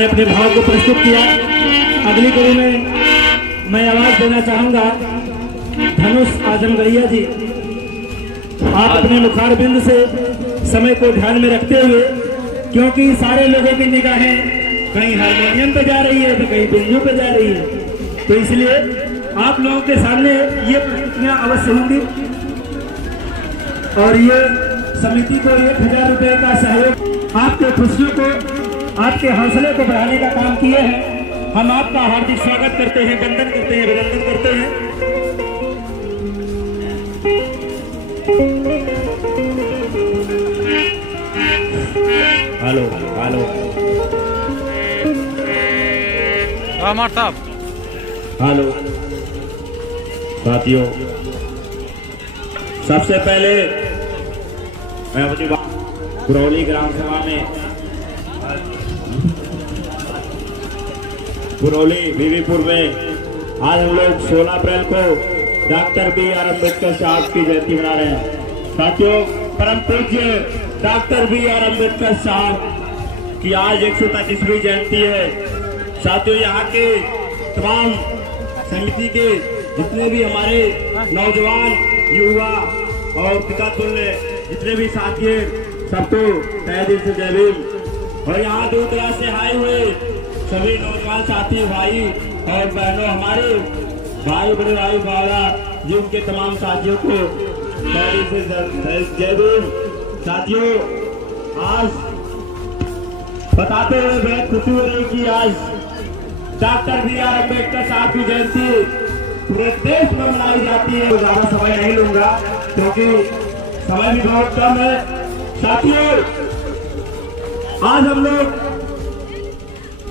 अपने अपने भाव को प्रस्तुत किया। अगली कड़ी में मैं आवाज देना चाहूंगा धनुष आजमगढ़िया जी। आप अपने मुखार बिंद से समय को ध्यान में रखते हुए, क्योंकि सारे लोगों की निगाहें कहीं हारमोनियम पे जा रही है तो कहीं बिंजू पे जा रही है, तो इसलिए आप लोगों के सामने ये प्रस्तुतियां अवश्य होंगी। और ये समिति को 1000 रुपए का सहयोग आपके खुशियों को, आपके हौसले को बढ़ाने का काम किए हैं। हम आपका हार्दिक स्वागत करते हैं, वंदन करते हैं, अभिनंदन करते हैं। हेलो हेलो रामर साहब, हेलो साथियों, सबसे पहले मैं अपनी कुरौली ग्राम सभा में, कुरौली बीवीपुर में आज हम लोग 16 अप्रैल को डॉक्टर B.R. अम्बेडकर साहब की जयंती मना रहे हैं। साथियों, परम पूज्य डॉक्टर B.R. अम्बेडकर साहब की आज 135वीं जयंती है। साथियों, यहाँ के तमाम समिति के जितने भी हमारे नौजवान, युवा और पिता तुल्य जितने भी साथी हैं, सबको तहे दिल से जय भीम। और यहाँ दूर दराज से आए हुए सभी नौजवान साथी, भाई और बहनों, हमारे भाई, बड़े भाई, बाबा जी, उनके तमाम साथियों को तहे दिल से जय भीम। साथियों, आज बताते हुए बहुत खुशी हो रही कि आज डॉक्टर B.R. अम्बेडकर साहब की जयंती पूरे देश में मनाई जाती है। ज्यादा समय नहीं लूंगा क्योंकि समय भी बहुत कम है। साथियों, आज हम लोग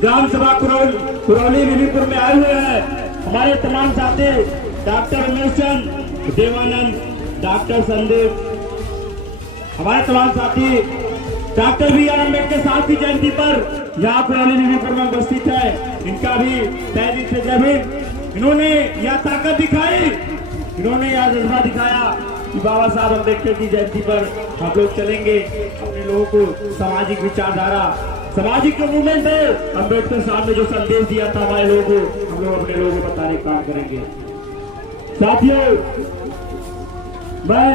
ग्राम सभा कुरौली बीवीपुर में आए हुए हैं। हमारे तमाम साथी डॉक्टर रमेश चंद, देवानंद, डॉक्टर संदीप, हमारे तमाम साथी डॉक्टर B.R. अम्बेडकर साहब की जयंती पर यहाँ कुरौली बीवीपुर में उपस्थित है। इनका भी तहे दिल से जय भीम। इन्होंने यह ताकत दिखाई, इन्होंने यह जज्बा दिखाया कि बाबा साहब अम्बेडकर की जयंती पर हम लोग चलेंगे, अपने लोगों को सामाजिक विचारधारा, सामाजिक जो मूवमेंट है, अम्बेडकर साहब ने जो संदेश दिया था हमारे लोगों को, हम लोग अपने लोगों को बताने का काम करेंगे। साथियों, मैं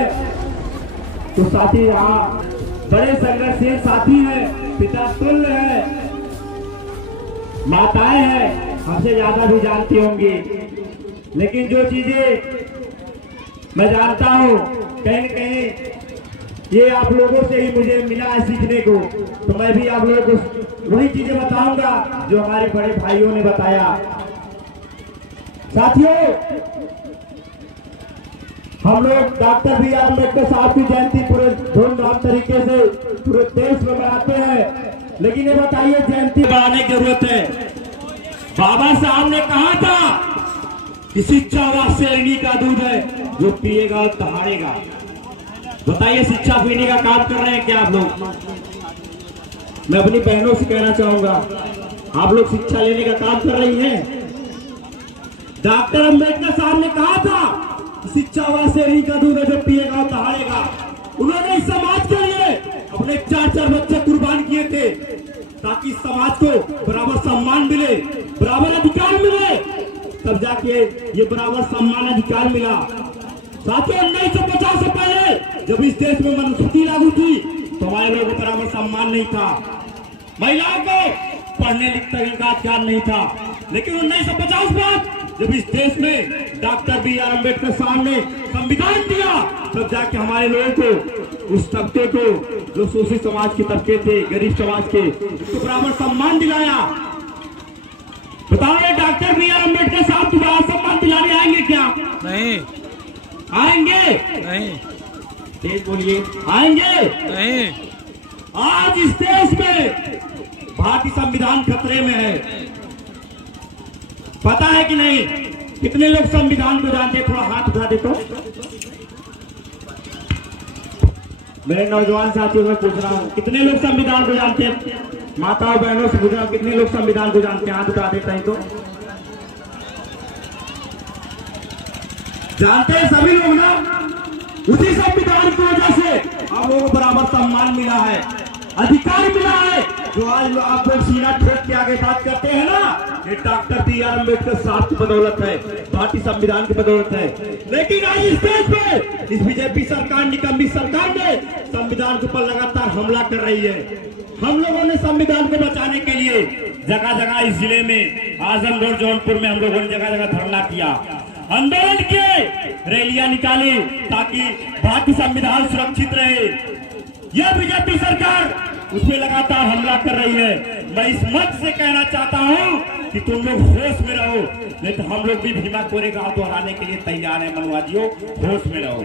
तो साथी यहाँ बड़े संघर्षशील साथी हैं, पिता तुल्य है, माताएं हैं, हमसे ज्यादा भी जानती होंगी, लेकिन जो चीजें मैं जानता हूँ कहीं न कहीं ये आप लोगों से ही मुझे मिला है सीखने को, तो मैं भी आप लोगों को वही चीजें बताऊंगा जो हमारे बड़े भाइयों ने बताया। साथियों, हम लोग डॉक्टर B.R. अम्बेडकर साहब की जयंती पूरे धूमधाम तरीके से पूरे देश में मनाते हैं, लेकिन ये बताइए जयंती बढ़ाने की जरूरत है। बाबा साहब ने कहा था कि शिक्षा वह शेरनी का दूध है जो पिएगा और दहाड़ेगा। बताइए, शिक्षा पीने का काम कर रहे हैं क्या आप लोग? मैं अपनी बहनों से कहना चाहूंगा, आप लोग शिक्षा लेने का काम कर रही हैं? डॉक्टर अम्बेडकर साहब ने कहा था शिक्षा वह शेरनी का दूध है जो पिएगा और दहाड़ेगा। उन्होंने इस समाज के लिए अपने 4 बच्चे कुर्बान किए थे ताकि समाज को बराबर सम्मान मिले, बराबर अधिकार मिले, तब जाके ये बराबर सम्मान अधिकार मिला। साथियों, 1950 से पहले जब इस देश में मनुस्मृति लागू थी तो हमारे लोगों को बराबर सम्मान नहीं था, महिलाओं को पढ़ने लिखने का अधिकार नहीं था। लेकिन 1950 बाद जब इस देश में डॉक्टर B.R. अम्बेडकर साहब ने संविधान दिया, तब जाके हमारे लोगों को, उस तबके को, जो शोषित समाज के तबके थे, गरीब समाज के, तो बराबर सम्मान दिलाया। बताओ, डॉक्टर B.R. अम्बेडकर साहब दोबारा सम्मान दिलाने आएंगे क्या? नहीं आएंगे, नहीं, तेज बोलिए, आएंगे नहीं। आज इस देश में भारतीय संविधान खतरे में है, पता है कि नहीं? कितने लोग संविधान को जानते हैं? थोड़ा हाथ उठा दे तो। मेरे नौजवान साथियों में पूछ रहा हूँ, कितने लोग संविधान को जानते हैं? माताओं बहनों से पूछ रहा हूँ, कितने लोग संविधान को जानते हैं? हाथ उठा देते हैं तो। जानते हैं सभी लोग ना। उसी संविधान की वजह से आप लोगों को बराबर सम्मान मिला है, अधिकार मिला है। जो आज आप लोग सीना ठोक के आगे बात करते हैं ना, ये डॉक्टर बी आर अम्बेडकर साहब की बदौलत है, भारतीय संविधान की बदौलत है। लेकिन आज इस देश पे इस बीजेपी सरकार, निकम्मी सरकार ने संविधान के ऊपर लगातार हमला कर रही है। हम लोगों ने संविधान को बचाने के लिए जगह जगह इस जिले में, आजमगढ़, जौनपुर में हम लोगों ने जगह जगह धरना किया, आंदोलन किए, रैलियां निकाली ताकि भारतीय संविधान सुरक्षित रहे। यह बीजेपी सरकार उसमें लगातार हमला कर रही है। मैं इस मंच से कहना चाहता हूं कि तुम लोग होश में रहो, नहीं तो हम लोग भी भीमा कोरेगांव दोहराने के लिए तैयार है। मनुवादियों, होश में रहो।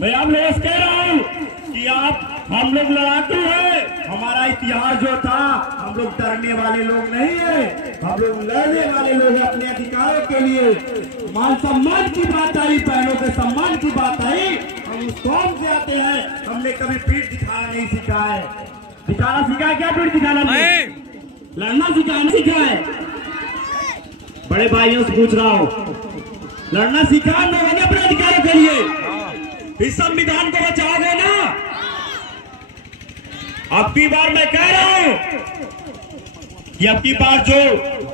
मैं आप लोगों से कह रहा हूं कि हम लोग लड़ाकू है। हमारा इतिहास जो था, हम लोग डरने वाले लोग नहीं है, हम लोग लड़ने वाले लोग हैं अपने अधिकारों के लिए। मान सम्मान की बात आई, बहनों के सम्मान की बात आई, हम उस कौम से आते हैं। हमने कभी पीठ दिखाना नहीं सीखा है। दिखाना सीखा है क्या? पीठ दिखाना नहीं, लड़ना सिखाना सीखा है। बड़े भाइयों से पूछ रहा हूँ, लड़ना सीखा हम लोगों ने अपने अधिकारों के लिए। इस संविधान को बचाओगे ना? अब की बार मैं कह रहा हूं कि अब की बार जो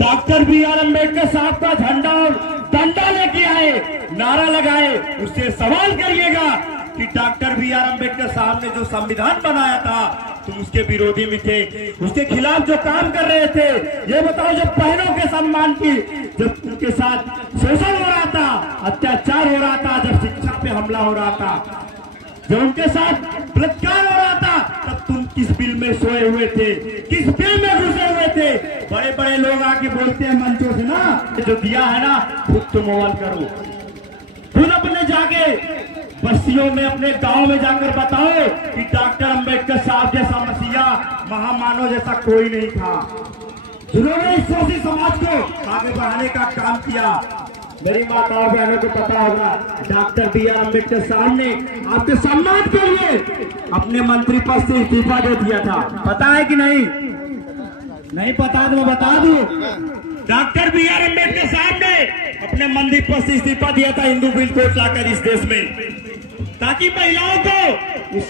डॉक्टर बी आर अम्बेडकर साहब का झंडा और डंडा लेके आए, नारा लगाए, उससे सवाल करिएगा कि डॉक्टर बी आर अम्बेडकर साहब ने जो संविधान बनाया था, तुम उसके विरोधी में थे, उसके खिलाफ जो काम कर रहे थे। ये बताओ, जब बहनों के सम्मान की, जब उनके साथ शोषण हो रहा था, अत्याचार हो रहा था, जब शिक्षा पे हमला हो रहा था, जब उनके साथ बलात्कार हो रहा था, तब तुम किस बिल में सोए हुए थे, किस बिल में घुसे हुए थे? बड़े बड़े लोग आके बोलते हैं मंचों से ना, जो दिया है ना, खुद तुम अमल करो, खुद अपने जाके बस्तियों में, अपने गांव में जाकर बताओ कि डॉक्टर अम्बेडकर साहब जैसा मसीहा, महामानव जैसा कोई नहीं था, जिन्होंने इस शोषित समाज को आगे बढ़ाने का काम किया। मेरी माताओं बहनों को पता होगा, डॉक्टर बी आर अम्बेडकर साहब ने आपके सम्मान के लिए अपने मंत्री पद से इस्तीफा दे दिया था। पता है कि नहीं? नहीं पता तो मैं बता दूं, डॉक्टर बी आर अम्बेडकर साहब ने अपने मंत्री पद से इस्तीफा दिया था हिंदू बिल कोड लाकर इस देश में, ताकि महिलाओं को,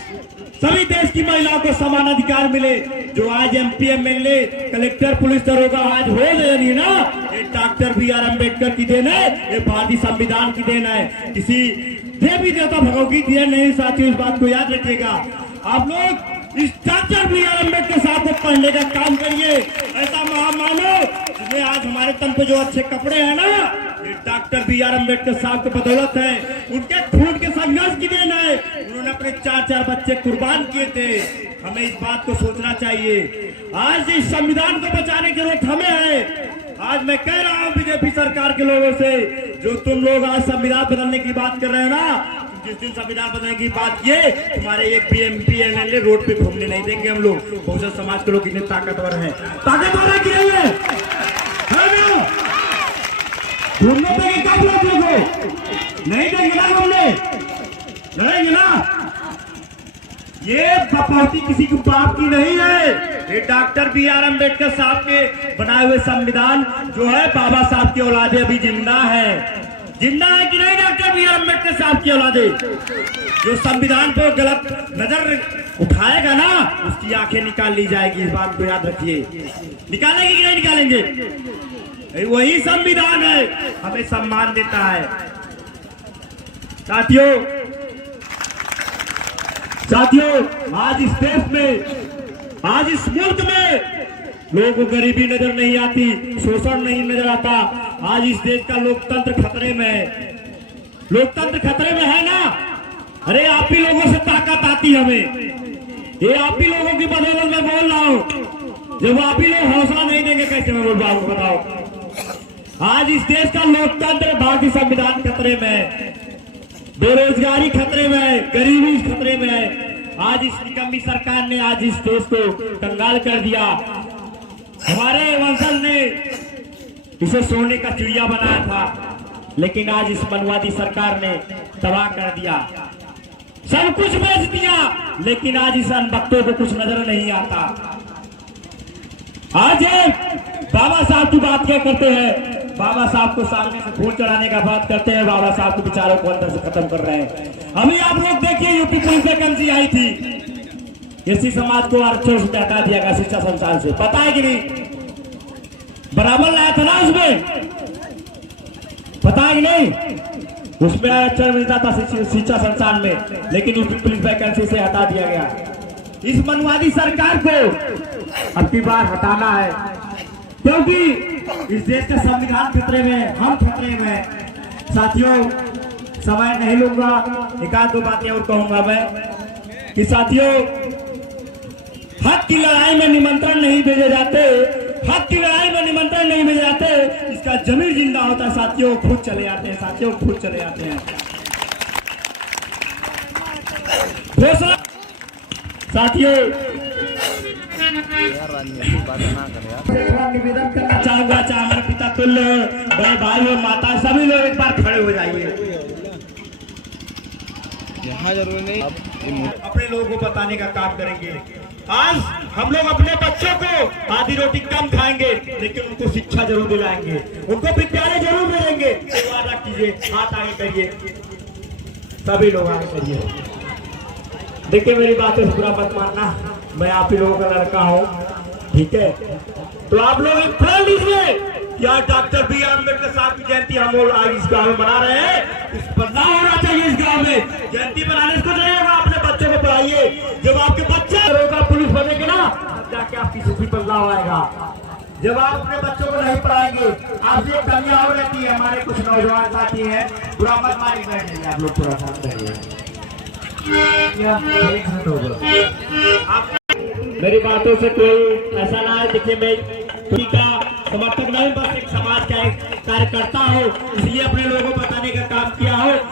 सभी देश की महिलाओं को समान अधिकार मिले। जो आज एमपी, एमएलए, कलेक्टर, पुलिस दरोगा आज हो रही है ना, ये डॉक्टर बी आर अम्बेडकर की देन है, ये भारतीय संविधान की देन है, किसी देवी देवता भगवान की देन नहीं। साथियों, इस बात को याद रखिएगा। आप लोग इस डॉक्टर बी आर अम्बेडकर साहब को पढ़ने का काम करिए। ऐसा महामानव जिसमें आज हमारे तन पे जो अच्छे कपड़े हैं ना, ये डॉक्टर बी आर अम्बेडकर साहब की बदौलत है, उनके खून के संघर्ष की देन है। उन्होंने अपने 4-4 बच्चे कुर्बान किए थे। हमें इस बात को सोचना चाहिए। आज इस संविधान को बचाने की जरूरत हमें है। आज मैं कह रहा हूं बीजेपी सरकार के लोगों से, जो तुम लोग आज संविधान बदलने की बात कर रहे हो ना, जिस दिन संविधान बदलने की बात किए, तुम्हारे एक भी एमपी, एमएलए रोड पे घूमने नहीं देंगे हम लोग। बहुजन समाज के लोग इतने ताकतवर हैं, ताकतवर है कि नहीं है? घूमने देंगे कब लोगों को? नहीं देंगे ना घूमने, लड़ेंगे ना। ये बपौती किसी के बाप की नहीं है। ये डॉक्टर बी आर अम्बेडकर साहब के बनाए हुए संविधान जो है, बाबा साहब की औलादे अभी जिंदा है। जिंदा है कि नहीं डॉक्टर बी आर अम्बेडकर साहब की औलादे? जो संविधान पर गलत नजर उठाएगा ना, उसकी आंखें निकाल ली जाएगी। इस बात को याद रखिए। निकालेंगे कि नहीं निकालेंगे? वही संविधान है, हमें सम्मान देता है। साथियों, आज इस देश में, आज इस मुल्क में लोगों को गरीबी नजर नहीं आती, शोषण नहीं नजर आता। आज इस देश का लोकतंत्र खतरे में है। लोकतंत्र खतरे में है ना? अरे आप ही लोगों से ताकत आती हमें। ये आप ही लोगों की बदौलत मैं बोल रहा हूँ। जब आप ही लोग हौसला नहीं देंगे, कैसे मैं बोल रहा हूँ बताओ? आज इस देश का लोकतंत्र, भारतीय संविधान खतरे में है, बेरोजगारी खतरे में है, गरीबी खतरे में है। आज इस निकम्मी सरकार ने आज इस देश को कंगाल कर दिया। हमारे वंशज ने इसे सोने का चिड़िया बनाया था, लेकिन आज इस मनवादी सरकार ने तबाह कर दिया, सब कुछ बेच दिया। लेकिन आज इस अनभक्तों को कुछ नजर नहीं आता। आज बाबा साहब की बात क्या करते हैं? बाबा साहब को सामने से फूल चढ़ाने का बात करते हैं, बाबा साहब के विचारों को अंदर से खत्म कर रहे हैं। अभी आप लोग देखिए, यूपी पुलिस वैकेंसी आई थी, एससी समाज को आरक्षण से हटा दिया गया शिक्षा संस्थान से, पता है कि नहीं? बराबर लाया था ना उसमें, पता है कि नहीं? उसमें आरक्षण मिलता था शिक्षा संस्थान में, लेकिन उसकी पुलिस वैकेंसी से हटा दिया गया। इस मनवादी सरकार को अब की बार हटाना है, क्योंकि इस देश का संविधान खतरे में, हम खतरे में हैं। साथियों, समय नहीं लूंगा, एक आध दो बातें और कहूंगा मैं कि साथियों, हक की लड़ाई में निमंत्रण नहीं भेजे जाते, हक की लड़ाई में निमंत्रण नहीं भेजे जाते, इसका जमीर जिंदा होता है साथियों, खुद चले आते हैं साथियों, खुद चले आते हैं। घोषणा साथियों, निवेदन करना चाहूंगा, चाहे हमारे पिता तुल्य बड़े भाई और माता सभी लोग एक बार खड़े हो जाइए। यहाँ जरूरी नहीं, अपने लोगों को बताने का काम करेंगे। आज हम लोग अपने बच्चों को आधी रोटी कम खाएंगे, लेकिन उनको शिक्षा जरूर दिलाएंगे, उनको विद्यालय जरूर मिलेंगे। तो वादा कीजिए, हाथ आगे करिए, सभी लोग आगे करिए। देखिए, मेरी बातों से बुरा मत मानना, मैं आप ही लोगों का लड़का हूँ, ठीक है? तो आप लोग एक प्रण लीजिए कि आज डॉक्टर बी आर अम्बेडकर साहब की जयंती हम लोग आज इस गाँव में मना रहे हैं। इस बदलाव होना चाहिए इस गाँव में। जयंती मनाने को जाइएगा, अपने बच्चों को पढ़ाइए। जब आपके बच्चे रोका पुलिस बनेंगे ना, तब जाके आपकी स्थिति बदलाव आएगा। जब आप अपने बच्चों को नहीं पढ़ाएंगे, आपसे एक कमियां हो रहती है। हमारे कुछ नौजवान साथी हैं, बुरा मत मानिए, बैठेंगे आप लोग थोड़ा सा मेरी बातों से कोई ऐसा ना है, देखिए मैं किसी का समर्थक नहीं, बस एक समाज का एक कार्यकर्ता हो, इसलिए अपने लोगों को बताने का काम किया हो।